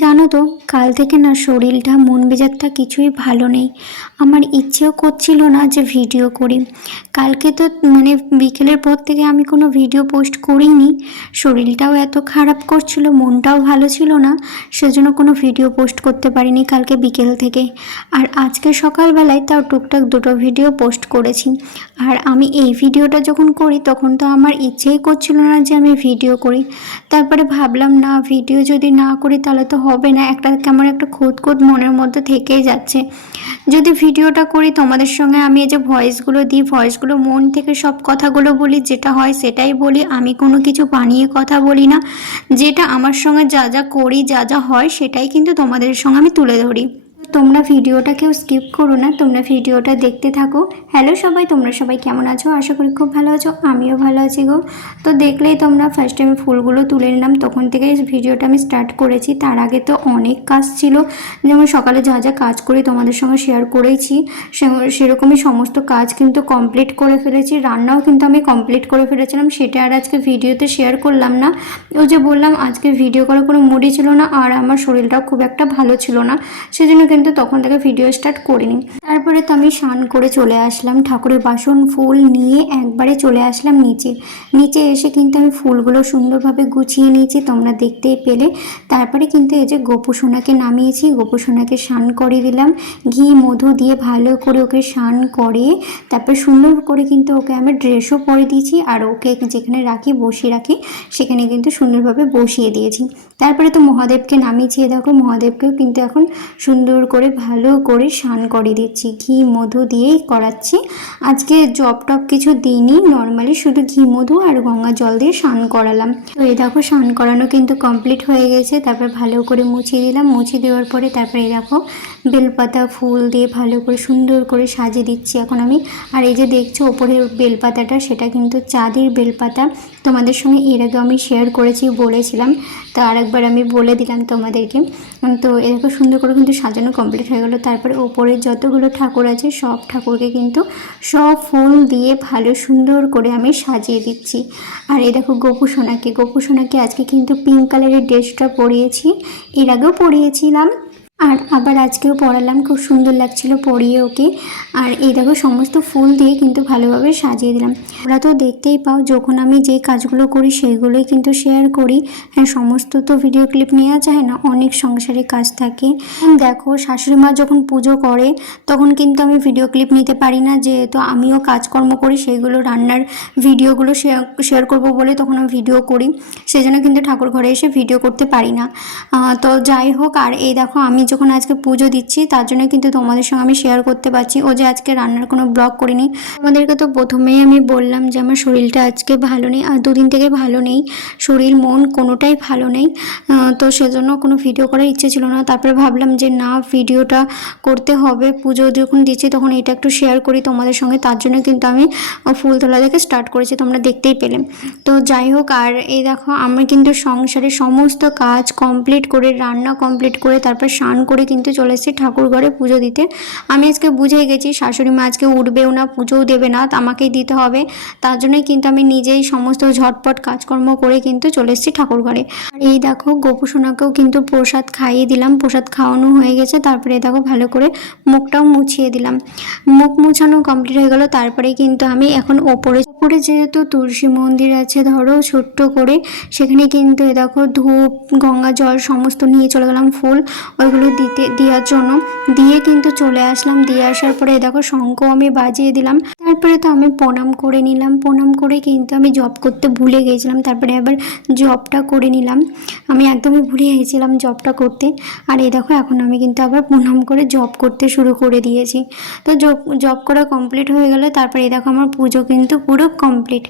জানো তো, কাল থেকে না শরীরটা মন মেজাজটা কিছুই ভালো নেই। আমার ইচ্ছেও করছিল না যে ভিডিও করি। কালকে তো বিকেলের পর থেকে আমি কোনো ভিডিও পোস্ট করিনি। শরীরটাও এত খারাপ করছিল, মনটাও ভালো ছিল না, সেজন্য কোনো ভিডিও পোস্ট করতে পারিনি কালকে বিকেল থেকে। আর আজকে সকালবেলায় তাও টুকটাক দুটো ভিডিও পোস্ট করেছি। আর আমি এই ভিডিওটা যখন করি তখন তো আমার ইচ্ছেই করছিল না যে আমি ভিডিও করি। তারপরে ভাবলাম না, ভিডিও যদি না করি তাহলে তো হবে না, একটা কেমন একটা খুঁত খুঁত মনের মধ্যে থেকেই যাচ্ছে। যদি ভিডিওটা করি তোমাদের সঙ্গে, আমি এই যে ভয়েসগুলো দিই, ভয়েসগুলো মন থেকে সব কথাগুলো বলি, যেটা হয় সেটাই বলি, আমি কোনো কিছু বানিয়ে কথা বলি না। যেটা আমার সঙ্গে যা যা করি, যা যা হয় সেটাই কিন্তু তোমাদের সঙ্গে আমি তুলে ধরি। তোমরা ভিডিওটা কেউ স্কিপ করো না, তোমরা ভিডিওটা দেখতে থাকো। হ্যালো সবাই, তোমরা সবাই কেমন আছো? আশা করি খুব ভালো আছো, আমিও ভালো আছি গো। তো দেখলেই তোমরা, ফার্স্ট আমি ফুলগুলো তুলে নিলাম, তখন থেকে ভিডিওটা আমি স্টার্ট করেছি। তার আগে তো অনেক কাজ ছিল, যেমন সকালে যা যা কাজ করি তোমাদের সঙ্গে শেয়ার করেছি, সেরকমই সমস্ত কাজ কিন্তু কমপ্লিট করে ফেলেছি। রান্নাও কিন্তু আমি কমপ্লিট করে ফেলেছিলাম, সেটা আর আজকে ভিডিওতে শেয়ার করলাম না। ওই যে বললাম, আজকে ভিডিও করার কোনো মুডই ছিল না, আর আমার শরীরটাও খুব একটা ভালো ছিল না, সেজন্য কিন্তু তখন থেকে ভিডিও স্টার্ট করিনি। তারপরে তো আমি স্নান করে চলে আসলাম, ঠাকুরের বাসন ফুল নিয়ে একবারে চলে আসলাম নিচে। নিচে এসে কিন্তু আমি ফুলগুলো সুন্দরভাবে গুছিয়ে নিয়েছি, তোমরা দেখতেই পেলে। তারপরে কিন্তু এই যে গোপু সোনাকে নামিয়েছি, গোপু সোনাকে স্নান করে দিলাম, ঘি মধু দিয়ে ভালো করে ওকে স্নান করে তারপর সুন্দর করে কিন্তু ওকে আমি ড্রেসও পরে দিয়েছি, আর ওকে যেখানে রাখি, বসিয়ে রাখি, সেখানে কিন্তু সুন্দরভাবে বসিয়ে দিয়েছি। তারপরে তো মহাদেবকে নামিয়েছি, দেখো মহাদেবকেও কিন্তু এখন সুন্দর করে ভালো করে স্নান করে দিচ্ছি, ঘি মধু দিয়েই করাচ্ছি। আজকে জব টপ কিছু দিইনি, নর্মালি শুধু ঘি মধু আর গঙ্গা জল দিয়ে স্নান করালাম। তো এই দেখো স্নান করানো কিন্তু কমপ্লিট হয়ে গেছে। তারপর ভালো করে মুছিয়ে দিলাম, মুছিয়ে দেওয়ার পরে তারপরে এই দেখো বেলপাতা ফুল দিয়ে ভালো করে সুন্দর করে সাজিয়ে দিচ্ছি এখন আমি। আর এই যে দেখছো ওপরের বেলপাতাটা, সেটা কিন্তু চাঁদের বেলপাতা। তোমাদের সঙ্গে এর আগে আমি শেয়ার করেছি, বলেছিলাম, তো আরেকবার আমি বলে দিলাম তোমাদেরকে। তো এরকম সুন্দর করে কিন্তু সাজানো কমপ্লিট হয়ে গেলো। তারপরে ওপরে যতগুলো ঠাকুর আছে সব ঠাকুরকে কিন্তু সব ফুল দিয়ে ভালো সুন্দর করে আমি সাজিয়ে দিচ্ছি। আর এই দেখো গোপু সোনাকে আজকে কিন্তু পিঙ্ক কালারের ড্রেসটা পরিয়েছি, এর আগেও পরিয়েছিলাম আর আবার আজকেও পরালাম, খুব সুন্দর লাগছিল পরিয়ে ওকে। আর এই দেখো সমস্ত ফুল দিয়ে কিন্তু ভালোভাবে সাজিয়ে দিলাম। ওরা তো দেখতেই পাও, যখন আমি যে কাজগুলো করি সেইগুলোই কিন্তু শেয়ার করি। হ্যাঁ, সমস্ত তো ভিডিও ক্লিপ নেওয়া যায় না, অনেক সংসারে কাজ থাকে। দেখো শাশুড়ি মা যখন পুজো করে তখন কিন্তু আমি ভিডিও ক্লিপ নিতে পারি না, যেহেতু আমিও কাজকর্ম করি, সেইগুলো রান্নার ভিডিওগুলো শেয়ার করব বলে তখন আমি ভিডিও করি, সেজন্য কিন্তু ঠাকুর ঘরে এসে ভিডিও করতে পারি না। তো যাই হোক, আর এই দেখো আমি যখন আজকে পুজো দিচ্ছি তার জন্য কিন্তু তোমাদের সঙ্গে আমি শেয়ার করতে পারছি। ও যে আজকে রান্নার কোনো ব্লগ করিনি, তোমাদেরকে তো প্রথমেই আমি বললাম যে আমার শরীরটা আজকে ভালো নেই, আর দুদিন থেকে ভালো নেই, শরীর মন কোনোটাই ভালো নেই। তো সেজন্য কোনো ভিডিও করার ইচ্ছে ছিল না। তারপরে ভাবলাম যে না, ভিডিওটা করতে হবে, পুজো যখন দিচ্ছি তখন এটা একটু শেয়ার করি তোমাদের সঙ্গে, তার জন্য কিন্তু আমি ফুল তোলা থেকে স্টার্ট করেছি, তোমরা দেখতেই পেলে। তো যাই হোক, আর এই দেখো আমি কিন্তু সংসারে সমস্ত কাজ কমপ্লিট করে, রান্না কমপ্লিট করে তারপর স্নান করে কিন্তু চলে এসেছি ঠাকুর ঘরে পুজো দিতে। আমি আজকে বুঝে গেছি শাশুড়ি মা আজকে উঠবেও না, পুজোও দেবে না, আমাকেই দিতে হবে। তার জন্যই কিন্তু আমি নিজেই সমস্ত ঝটপট কাজকর্ম করে কিন্তু চলে এসেছি ঠাকুর ঘরে। আর এই দেখো গোপু সোনাকেও কিন্তু প্রসাদ খাইয়ে দিলাম, প্রসাদ খাওয়ানো হয়ে গেছে। তারপরে দেখো ভালো করে মুখটাও মুছিয়ে দিলাম, মুখ মুছানো কমপ্লিট হয়ে গেল। তারপরে কিন্তু আমি এখন ওপরে যেহেতু তুলসী মন্দির আছে ধরো ছোট্ট করে, সেখানে কিন্তু দেখো ধূপ গঙ্গা জল সমস্ত নিয়ে চলে গেলাম, ফুল ওইগুলো দেওয়ার জন্য দিয়ে কিন্তু চলে আসলাম। দিয়ে আসার পরে দেখো শঙ্খ আমি বাজিয়ে দিলাম। তারপরে তো আমি প্রণাম করে নিলাম, প্রণাম করে কিন্তু আমি জব করতে ভুলে গিয়েছিলাম, তারপরে আবার জবটা করে নিলাম। আমি একদমই ভুলে গিয়েছিলাম জবটা করতে। আর এই দেখো এখন আমি কিন্তু আবার প্রণাম করে জব করতে শুরু করে দিয়েছি। তো জব করা কমপ্লিট হয়ে গেলে তারপরে এই দেখো আমার পুজো কিন্তু পুরো কমপ্লিট।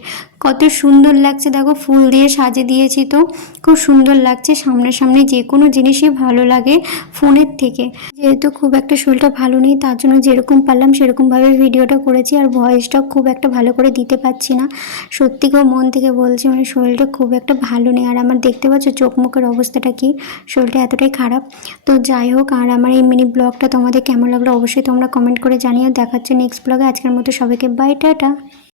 কত সুন্দর লাগছে দেখো, ফুল দিয়ে সাজিয়ে দিয়েছি, তো খুব সুন্দর লাগছে। সামনে যে কোনো জিনিসই ভালো লাগে ফোনের থেকে। যেহেতু খুব একটা শরীরটা ভালো নেই, তার জন্য যেরকম পারলাম সেরকমভাবে ভিডিওটা করেছি, আর ভয়েসটাও খুব একটা ভালো করে দিতে পারছি না। সত্যি করে মন থেকে বলছি, শরীরটা খুব একটা ভালো নেই। আর আমার দেখতে পাচ্ছ চোখ মুখের অবস্থাটা কি, শরীরটা এতটাই খারাপ। তো যাই হোক, আর আমার এই মিনি ব্লগটা তোমাদের কেমন লাগলো অবশ্যই তোমরা কমেন্ট করে জানিও। দেখাচ্ছে নেক্সট ব্লগে। আজকের মতো সবাইকে বাই, টাটা।